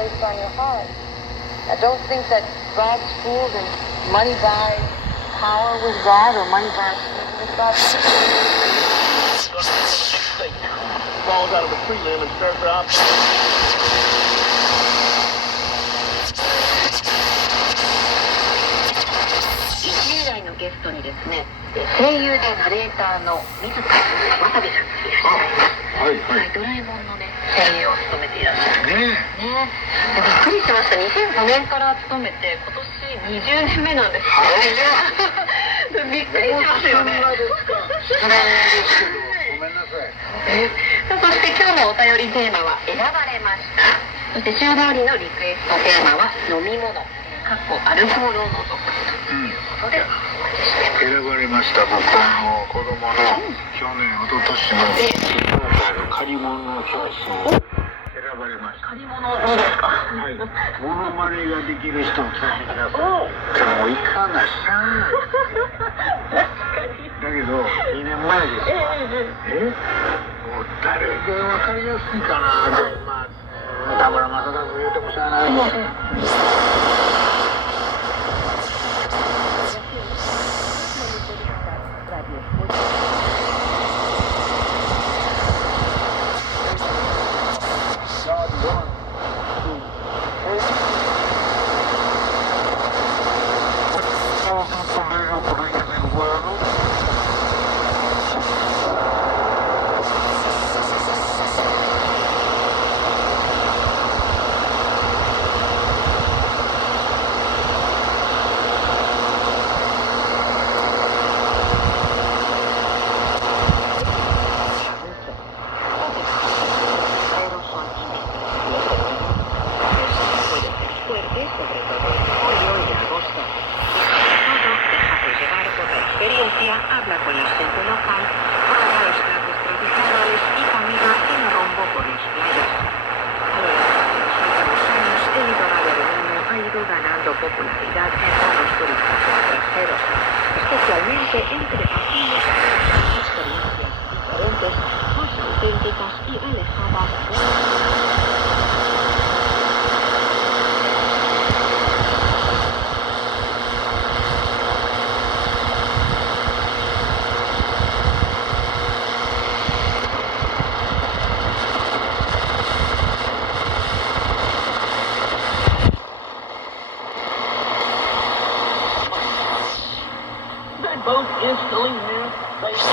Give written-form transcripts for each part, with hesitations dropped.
based on your heart. Now, don't think that God's fooled and money buys power with God or money buys with God. Falls out of the tree limb and starts out. 20代のゲストにですね、声優でナレーターの水田わさびさんがいらっしゃいます。はいはい。ドラえもんのね、声優を務めていらっしゃる。ねえ。びっくりしました。2005年から務めて、今年20年目なんですよね。びっくりしますよね。失礼ですけど、ごめんなさい。そして今日のお便りテーマは選ばれました。そして週替わりのリクエストテーマは飲み物、アルコールを除くということでお待ちしています。選ばれました。僕子供の去年一昨年の今回の借り物の教室を選ばれました。借り物どうですか？はい。モノマネができる人を聞いてください。もういかなしゃあない。だけど2年前ですわ。もう誰が分かりやすいかなと、まあ田村正和言うてもしゃあない。Habla con la gente local, prueba los platos tradicionales y camina en rombo por las playas. A lo largo de los últimos años, el litoral armenio ha ido ganando popularidad entre los turistas extranjeros, especialmente entre aquellos que buscan experiencias diferentes, más auténticas y alejadas de la both instantly have space.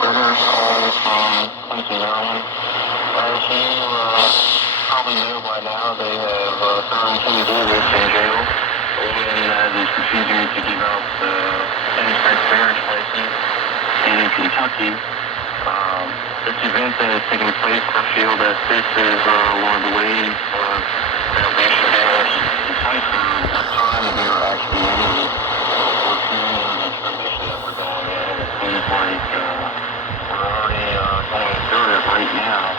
Brothers calling from Quincy, Maryland. As you probably know by now, they have thrown King Davis in jail in this procedure to give out the same-sex marriage license in Kentucky. This event that is taking place, I feel that this is one of the ways that we should have deciphered what time we are actually in. We're seeing the transition that we're going in. It seems like we're already going through it right now.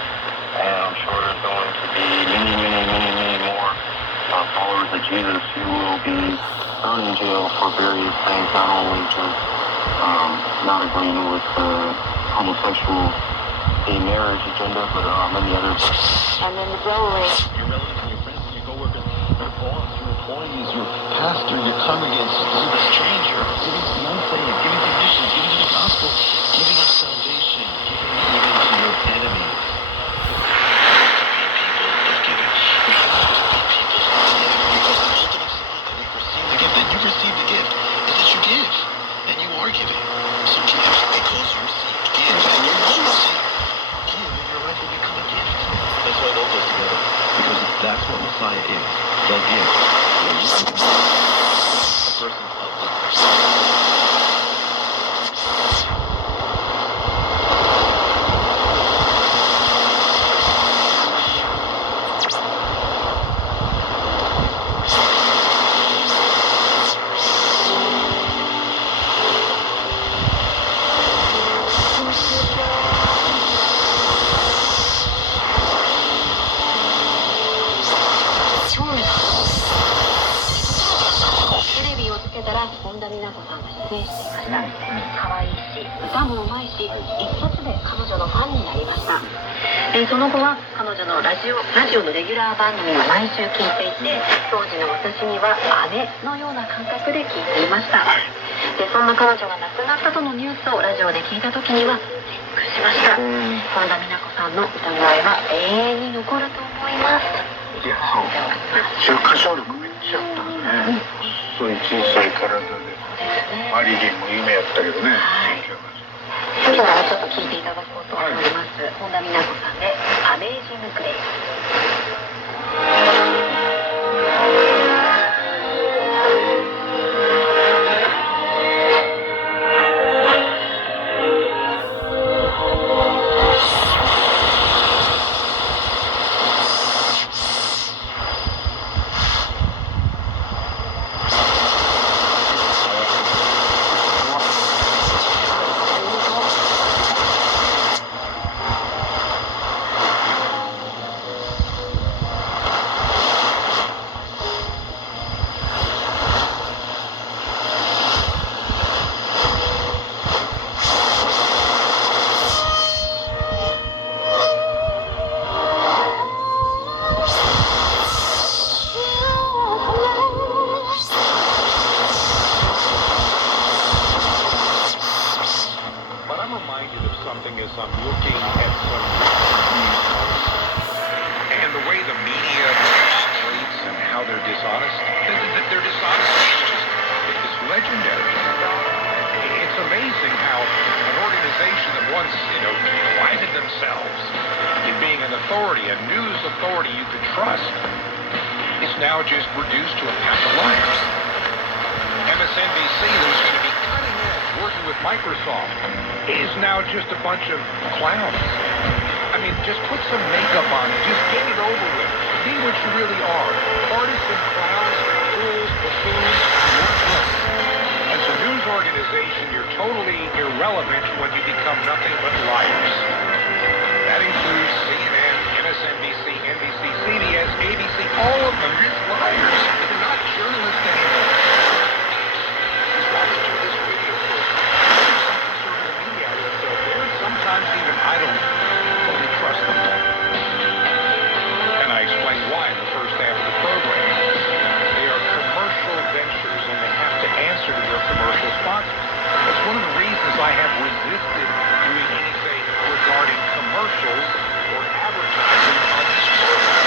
And I'm sure there's going to be many more followers of Jesus who will be thrown in jail for various things, not only just not agreeing with the homosexual gay marriage agenda, but many others. And then the rolling. Your relatives, your friends, your coworkers, your boss, your employees, your pastor, your congregants, you're the stranger, giving to the unsaved, giving to missions, giving to the gospel, giving of salvation, giving even to your enemies. You receive the gift is that you give, and you are giving. So give because you received. Give and you will receive. Give and your life will become a gift. That's why it all goes together. Because that's what Messiah is. The gift. A person of the person. し、歌もうまいし、一発で彼女のファンになりました。その後は彼女のラジオのレギュラー番組を毎週聞いていて、当時の私には姉のような感覚で聞いていました。で、そんな彼女が亡くなったとのニュースをラジオで聞いた時にはびっくりしました。本田美奈子さんの歌声は永遠に残ると思います。いや、そう。めっちゃ歌唱力めっちゃあったね。そういう小さい体で。マリリンも夢やったけどね。今日はちょっと聴いていただこうと思います。本田美奈子さんで「アメージング・グレイス」。As I'm looking at some and the way the media operates and how they're dishonest, their dishonesty is legendary. It's amazing how an organization that once, prided themselves in being an authority, a news authority you could trust, is now just reduced to a pack of liars. MSNBC, that was going to be cutting edge, working with Microsoft, is now just a bunch of clowns. I mean, just put some makeup on it. Just get it over with. Be what you really are. Partisan clowns, fools, buffoons, worthless. As a news organization, you're totally irrelevant when you become nothing but liars. That includes CNN, MSNBC, NBC, CBS, ABC, all of them just liars. They're not journalists anymore. Watch through this video clip. Sometimes even I don't fully trust them. And I explained why in the first half of the program. They are commercial ventures and they have to answer to their commercial sponsors. That's one of the reasons I have resisted doing anything regarding commercials or advertising on this program.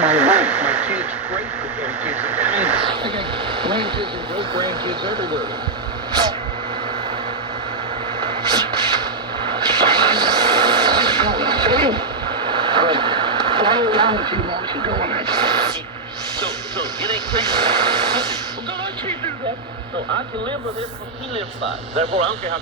my life. My kids, great-grandkids, I got grandkids and great-grandkids everywhere. But fly around a few months ago and I... So it ain't crazy. Well, God, I can't do that. So I can live with it, but he lives by. Therefore, I don't care how